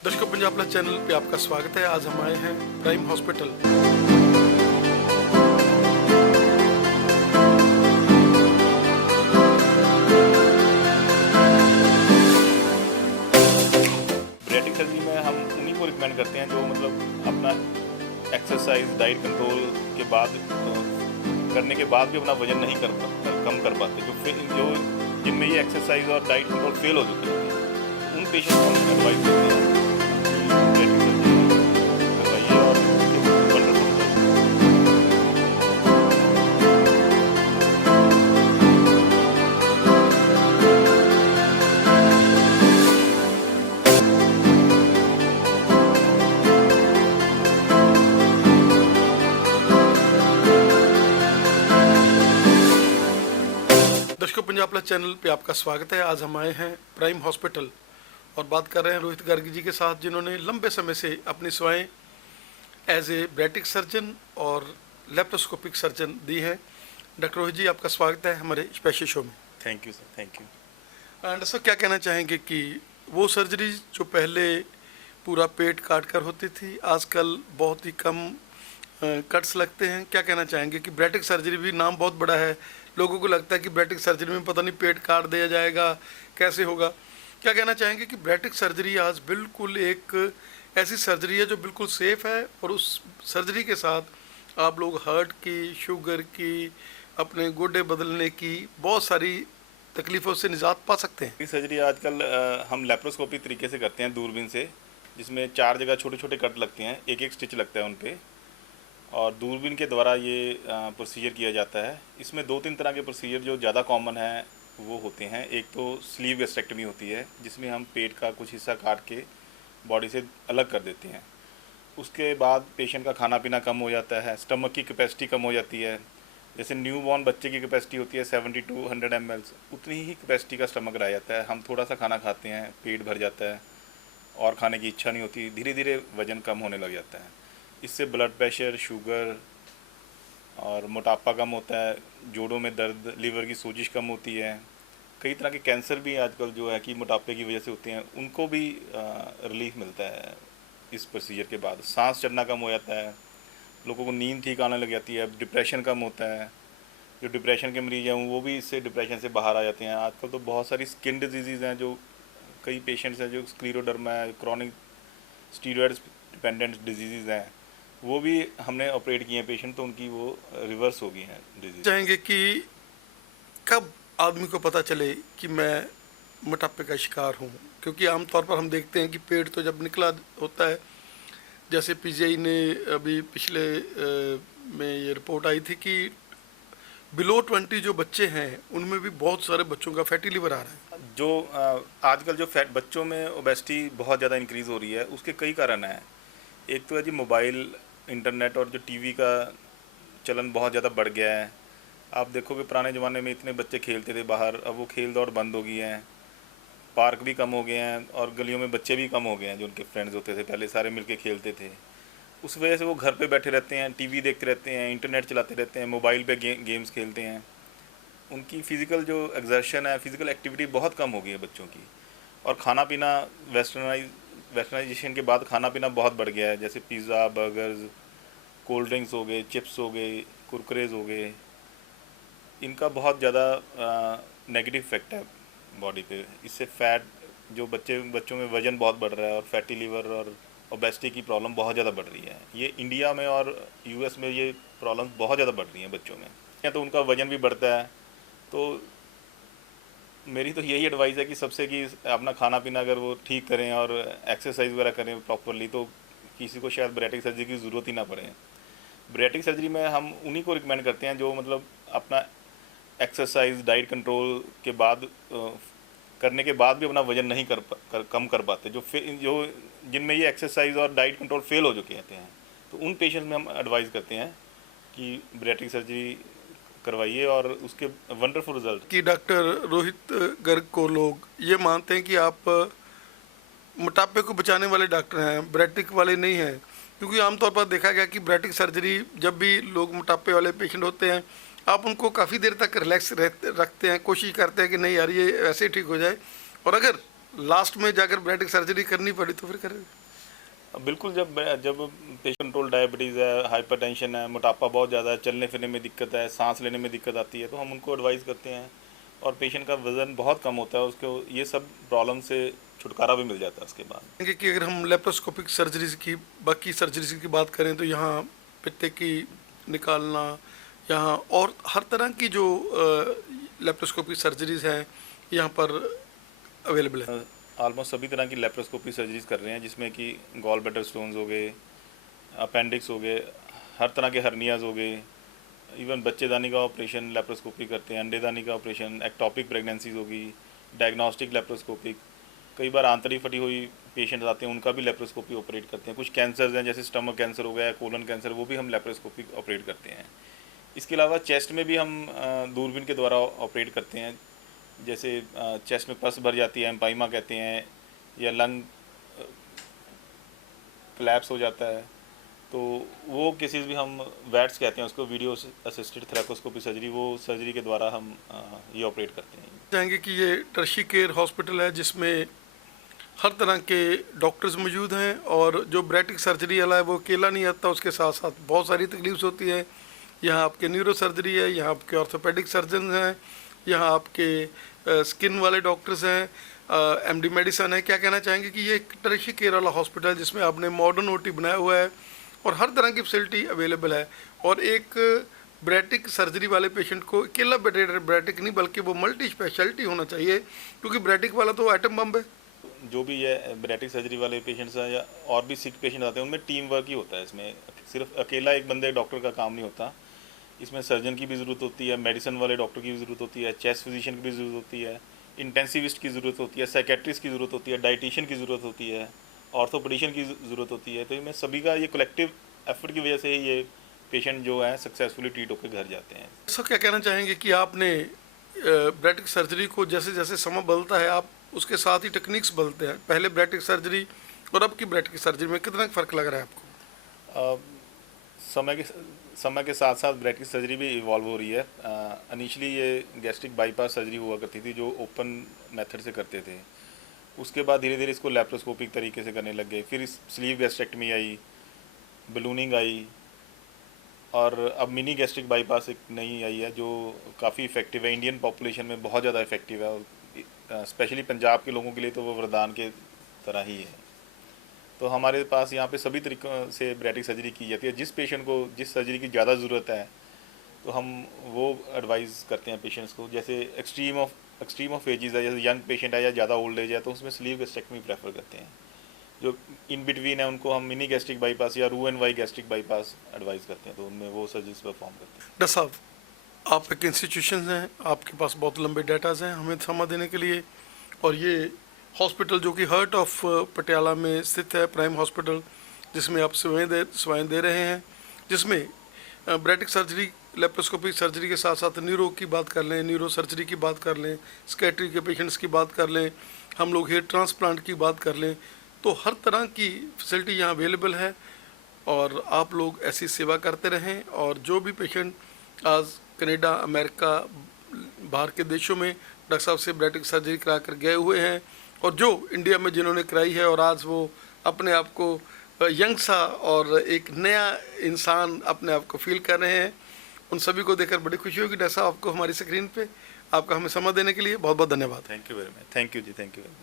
दर्शकों, Punjab plus channel पे आपका स्वागत है। आज हम आए हैं प्राइम हॉस्पिटल। बैरिएट्रिक सर्जरी में हम उन्हीं को रिकमेंड करते हैं जो अपना एक्सरसाइज डाइट कंट्रोल के बाद करने के बाद भी अपना वजन नहीं कम कर पाते, जो जिनमें ये एक्सरसाइज और डाइट कंट्रोल फेल हो चुके हैं, उन पेशेंट को हम एडवाइस करते हैं कि बैरिएट्रिक सर्जरी करवाइए और उसके वंडरफुल दर्शकों, पंजाब प्लस चैनल पे आपका स्वागत है। आज हम आए हैं प्राइम हॉस्पिटल और बात कर रहे हैं रोहित गर्ग जी के साथ, जिन्होंने लंबे समय से अपनी सेवाएं एज ए बैरिएट्रिक सर्जन और लेप्रोस्कोपिक सर्जन दी हैं। डॉक्टर रोहित जी, आपका स्वागत है हमारे स्पेशल शो में। Thank you sir, thank you. And sir, क्या कहना चाहेंगे कि वो सर्जरी जो पहले पूरा पेट काट कर होती थी, आजकल बहुत ही कम कट्स लगते हैं। क्या कहना चाहेंगे कि बैरिएट्रिक सर्जरी भी नाम बहुत बड़ा है, लोगों को लगता है कि बैरिएट्रिक सर्जरी में पता नहीं पेट काट दिया जाएगा, कैसे होगा। क्या कहना चाहेंगे कि बैरिएट्रिक सर्जरी आज बिल्कुल एक ऐसी सर्जरी है जो बिल्कुल सेफ़ है, और उस सर्जरी के साथ आप लोग हार्ट की, शुगर की, अपने गोडे बदलने की बहुत सारी तकलीफ़ों से निजात पा सकते हैं। ये सर्जरी आजकल हम लेप्रोस्कोपी तरीके से करते हैं दूरबीन से, जिसमें 4 जगह छोटे छोटे कट लगते हैं, एक एक स्टिच लगता है उन पे, और दूरबीन के द्वारा ये प्रोसीजर किया जाता है। इसमें 2-3 तरह के प्रोसीजर जो ज़्यादा कॉमन है वो होते हैं। एक तो स्लीव गैस्ट्रेक्टमी होती है, जिसमें हम पेट का कुछ हिस्सा काट के बॉडी से अलग कर देते हैं। उसके बाद पेशेंट का खाना पीना कम हो जाता है, स्टमक की कैपेसिटी कम हो जाती है। जैसे न्यू बॉर्न बच्चे की कैपेसिटी होती है 70 to 100 ml, उतनी ही कैपेसिटी का स्टमक रह जाता है। हम थोड़ा सा खाना खाते हैं, पेट भर जाता है और खाने की इच्छा नहीं होती, धीरे धीरे वज़न कम होने लग जाता है। इससे ब्लड प्रेशर, शुगर और मोटापा कम होता है, जोड़ों में दर्द, लीवर की सोजिश कम होती है। कई तरह के कैंसर भी आजकल जो है कि मोटापे की वजह से होते हैं, उनको भी रिलीफ मिलता है इस प्रोसीजर के बाद। सांस चढ़ना कम हो जाता है, लोगों को नींद ठीक आने लग जाती है, डिप्रेशन कम होता है। जो डिप्रेशन के मरीज हैं वो भी इससे डिप्रेशन से बाहर आ जाते हैं। आजकल तो बहुत सारी स्किन डिजीज़ हैं, जो कई पेशेंट्स हैं जो स्क्लेरोडर्मा है, क्रॉनिक स्टीरॉयड डिपेंडेंट डिजीज़ हैं, वो भी हमने ऑपरेट किए हैं पेशेंट, तो उनकी वो रिवर्स हो गई हैं डिजीज। चाहेंगे कि कब आदमी को पता चले कि मैं मोटापे का शिकार हूँ, क्योंकि आमतौर पर हम देखते हैं कि पेट तो जब निकला होता है, जैसे पीजीआई ने अभी पिछले में ये रिपोर्ट आई थी कि बिलो 20 जो बच्चे हैं उनमें भी बहुत सारे बच्चों का फैटी लिवर आ रहा है। जो आजकल जो फैट बच्चों में ओबेसिटी बहुत ज़्यादा इंक्रीज़ हो रही है, उसके कई कारण हैं। एक तो है जी मोबाइल, इंटरनेट और जो टीवी का चलन बहुत ज़्यादा बढ़ गया है। आप देखोगे पुराने ज़माने में इतने बच्चे खेलते थे बाहर, अब वो खेल दौड़ बंद हो गई हैं, पार्क भी कम हो गए हैं और गलियों में बच्चे भी कम हो गए हैं। जो उनके फ्रेंड्स होते थे पहले, सारे मिलके खेलते थे। उस वजह से वो घर पे बैठे रहते हैं, टीवी देखते रहते हैं, इंटरनेट चलाते रहते हैं, मोबाइल पे गेम्स खेलते हैं। उनकी फ़िज़िकल जो एक्सर्शन है, फ़िज़िकल एक्टिविटी बहुत कम हो गई है बच्चों की। और खाना पीना वेस्टर्नाइजेशन के बाद खाना पीना बहुत बढ़ गया है, जैसे पिज़्ज़ा, बर्गर्स, कोल्ड ड्रिंक्स हो गए, चिप्स हो गए, कुरकुरेज हो गए। इनका बहुत ज़्यादा नेगेटिव इफेक्ट है बॉडी पे। इससे फैट, जो बच्चों में वज़न बहुत बढ़ रहा है और फैटी लीवर और ओबेसिटी की प्रॉब्लम बहुत ज़्यादा बढ़ रही है। ये इंडिया में और यूएस में ये प्रॉब्लम बहुत ज़्यादा बढ़ रही हैं बच्चों में। या तो उनका वज़न भी बढ़ता है। तो मेरी तो यही एडवाइस है कि सबसे कि अपना खाना पीना अगर वो ठीक करें और एक्सरसाइज वगैरह करें प्रॉपरली, तो किसी को शायद बैरिएट्रिक सर्जरी की ज़रूरत ही ना पड़े। बैरिएट्रिक सर्जरी में हम उन्हीं को रिकमेंड करते हैं जो अपना एक्सरसाइज डाइट कंट्रोल के बाद करने के बाद भी अपना वज़न नहीं कम कर पाते, जो जिनमें ये एक्सरसाइज और डाइट कंट्रोल फेल हो चुके हैं। तो उन पेशेंट्स में हम एडवाइस करते हैं कि बैरिएट्रिक सर्जरी करवाइए और उसके वंडरफुल रिजल्ट। कि डॉक्टर रोहित गर्ग को लोग ये मानते हैं कि आप मोटापे को बचाने वाले डॉक्टर हैं, बैरिएट्रिक वाले नहीं हैं, क्योंकि आमतौर पर देखा गया कि बैरिएट्रिक सर्जरी जब भी लोग मोटापे वाले पेशेंट होते हैं, आप उनको काफ़ी देर तक रिलैक्स रखते हैं, कोशिश करते हैं कि नहीं यार ये ऐसे ठीक हो जाए। और अगर लास्ट में जाकर ब्रेटिक सर्जरी करनी पड़ी तो फिर करें? बिल्कुल, जब जब पेशेंट कंट्रोल डायबिटीज़ है, हाइपरटेंशन है, मोटापा बहुत ज़्यादा है, चलने फिरने में दिक्कत है, सांस लेने में दिक्कत आती है, तो हम उनको एडवाइस करते हैं। और पेशेंट का वज़न बहुत कम होता है, उसको ये सब प्रॉब्लम से छुटकारा भी मिल जाता है उसके बाद। देखेंगे कि अगर हम लेप्रोस्कोपिक सर्जरीज की, बाकी सर्जरीज की बात करें तो यहाँ पित्ते की निकालना, यहाँ और हर तरह की जो लेप्रोस्कोपिक सर्जरीज हैं यहाँ पर अवेलेबल है। ऑलमोस्ट सभी तरह की लेप्रोस्कोपी सर्जरीज कर रहे हैं, जिसमें कि गॉल ब्लैडर स्टोन्स हो गए, अपेंडिक्स हो गए, हर तरह के हर्नियाज हो गए, इवन बच्चेदानी का ऑपरेशन लेप्रोस्कोपी करते हैं, अंडेदानी का ऑपरेशन, एक्टोपिक प्रेगनेंसीज होगी, डायग्नोस्टिक लेप्रोस्कोपिक। कई बार आंतरिक फटी हुई पेशेंट आते हैं, उनका भी लेप्रोस्कोपी ऑपरेट करते हैं। कुछ कैंसर्स हैं जैसे स्टमक कैंसर हो गया, कोलन कैंसर, वो भी हम लेप्रोस्कोपी ऑपरेट करते हैं। इसके अलावा चेस्ट में भी हम दूरबीन के द्वारा ऑपरेट करते हैं। जैसे चेस्ट में पस भर जाती है, एम्पाइमा कहते हैं, या लंग कोलैप्स हो जाता है, तो वो केसेस भी हम वैट्स कहते हैं उसको, वीडियो असिस्टेड थ्रेकोस्कोपी सर्जरी, वो सर्जरी के द्वारा हम ये ऑपरेट करते हैं। चाहेंगे कि ये टर्शी केयर हॉस्पिटल है जिसमें हर तरह के डॉक्टर्स मौजूद हैं, और जो ब्रेटिक सर्जरी वाला है वो अकेला नहीं आता, उसके साथ साथ बहुत सारी तकलीफ होती है। यहाँ आपके न्यूरो सर्जरी है, यहाँ आपके ऑर्थोपेडिक सर्जन हैं, यहाँ आपके स्किन वाले डॉक्टर्स हैं, एमडी मेडिसन है। क्या कहना चाहेंगे कि ये एक टर्शी केयर वाला हॉस्पिटल है जिसमें आपने मॉडर्न ओटी बनाया हुआ है और हर तरह की फैसिलिटी अवेलेबल है, और एक ब्रेटिक सर्जरी वाले पेशेंट को अकेला ब्रेटिक नहीं बल्कि वो मल्टी स्पेशलिटी होना चाहिए, क्योंकि ब्रेटिक वाला तो आइटम बम है। जो भी ये ब्रेटिक सर्जरी वाले पेशेंट्स हैं या और भी सिक पेशेंट आते हैं, उनमें टीम वर्क ही होता है। इसमें सिर्फ अकेला एक बंदे डॉक्टर का काम नहीं होता, इसमें सर्जन की भी ज़रूरत होती है, मेडिसिन वाले डॉक्टर की भी ज़रूरत होती है, चेस्ट फिजिशियन की भी ज़रूरत होती है, इंटेंसिविस्ट की ज़रूरत होती है, साइकेट्रिस्ट की ज़रूरत होती है, डाइटिशियन की ज़रूरत होती है, ऑर्थोपेडिशियन की ज़रूरत होती है। तो इनमें सभी का ये कलेक्टिव एफर्ट की वजह से ही ये पेशेंट जो है सक्सेसफुली ट्रीट होकर घर जाते हैं। सर क्या कहना चाहेंगे कि आपने ब्रेटिक सर्जरी को जैसे जैसे समय बदलता है आप उसके साथ ही टेक्निक्स बदलते हैं, पहले ब्रेटिक सर्जरी और अब की ब्रेटिक सर्जरी में कितना फ़र्क लग रहा है आपको? समय के साथ साथ ब्रेटिक सर्जरी भी इवॉल्व हो रही है। इनिशियली ये गैस्ट्रिक बाईपास सर्जरी हुआ करती थी जो ओपन मेथड से करते थे, उसके बाद धीरे धीरे इसको लेप्रोस्कोपिक तरीके से करने लग गए। फिर स्लीव गैस्ट्रेक्टमी आई, बलूनिंग आई, और अब मिनी गैस्ट्रिक बाईपास एक नई आई है जो काफ़ी इफ़ेक्टिव है, इंडियन पॉपुलेशन में बहुत ज़्यादा इफ़ेक्टिव है। स्पेशली पंजाब के लोगों के लिए तो वो वरदान के तरह ही है। तो हमारे पास यहाँ पे सभी तरीक़ों से ब्रेटिक सर्जरी की जाती है। जिस पेशेंट को जिस सर्जरी की ज़्यादा ज़रूरत है तो हम वो एडवाइस करते हैं पेशेंट्स को। जैसे एक्सट्रीम ऑफ एजेस है, जैसे यंग पेशेंट है या ज़्यादा ओल्ड एज है, तो उसमें स्लीव गैस्ट्रेक्टमी प्रेफर करते हैं। जो इन बिटवीन है उनको हम मिनी गैस्ट्रिक बाईपास या रू en Y gastric bypass advice करते हैं, तो उनमें वो सर्जरीज परफॉर्म करते हैं। डॉक्टर साहब, आप एक इंस्टीट्यूशन हैं, आपके पास बहुत लंबे डाटाज हैं हमें समय देने के लिए, और ये हॉस्पिटल जो कि हार्ट ऑफ पटियाला में स्थित है, प्राइम हॉस्पिटल, जिसमें आप सेवाएं दे रहे हैं, जिसमें ब्रेटिक सर्जरी, लेप्रोस्कोपिक सर्जरी के साथ साथ न्यूरो की बात कर लें, न्यूरो सर्जरी की बात कर लें, स्कैट्री के पेशेंट्स की बात कर लें, हम लोग हेयर ट्रांसप्लांट की बात कर लें, तो हर तरह की फैसिलिटी यहाँ अवेलेबल है। और आप लोग ऐसी सेवा करते रहें, और जो भी पेशेंट आज कनाडा, अमेरिका, बाहर के देशों में डॉक्टर साहब से ब्रेटिक सर्जरी करा कर गए हुए हैं, और जो इंडिया में जिन्होंने कराई है और आज वो अपने आप को यंग सा और एक नया इंसान अपने आप को फील कर रहे हैं, उन सभी को देखकर बड़ी खुशी होगी। डॉक्टर साहब, आपको हमारी स्क्रीन पे आपका हमें समय देने के लिए बहुत बहुत धन्यवाद। Thank you very much. Thank you ji, thank you.